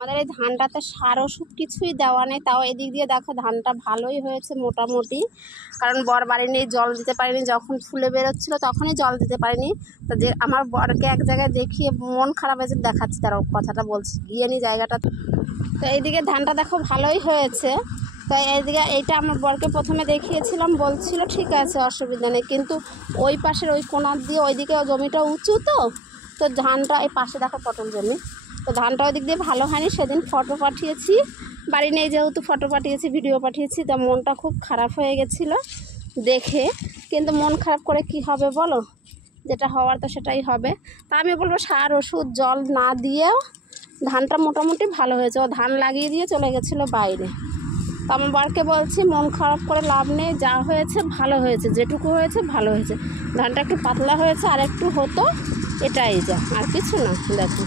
আমাদের এই ধানটাতে সার ওষুধ কিছুই দেওয়া নেই, তাও এদিক দিয়ে দেখো ধানটা ভালোই হয়েছে মোটামুটি। কারণ বর বাড়ি নেই, জল দিতে পারিনি, যখন ফুলে বেরোচ্ছিলো তখনই জল দিতে পারিনি। তো যে আমার বরকে এক জায়গায় দেখিয়ে মন খারাপ হয়েছে, দেখাচ্ছি তার কথাটা বলছি, গিয়ে নি জায়গাটা। তো এইদিকে ধানটা দেখো ভালোই হয়েছে। তো এইদিকে এইটা আমার বরকে প্রথমে দেখিয়েছিলাম, বলছিল ঠিক আছে অসুবিধা নেই, কিন্তু ওই পাশের ওই কোনার দিয়ে ওইদিকে জমিটা উঁচু, তো ধানটা এই পাশে দেখো পটল জমি, তো ধানটা ওই দিক দিয়ে ভালো হয়নি। সেদিন ফটো পাঠিয়েছি, বাড়ি নেই যেহেতু ফটো পাঠিয়েছি, ভিডিও পাঠিয়েছি, তো মনটা খুব খারাপ হয়ে গেছিলো দেখে। কিন্তু মন খারাপ করে কি হবে বলো, যেটা হওয়ার তো সেটাই হবে। তা আমি বলবো সার ওষুধ জল না দিয়েও ধানটা মোটামুটি ভালো হয়েছে। ও ধান লাগিয়ে দিয়ে চলে গেছিলো বাইরে। তো আমার বরকে বলছি মন খারাপ করে লাভ নেই, যা হয়েছে ভালো হয়েছে, যেটুকু হয়েছে ভালো হয়েছে। ধানটা একটু পাতলা হয়েছে, আর একটু হতো, এটাই যা, আর কিছু না। দেখো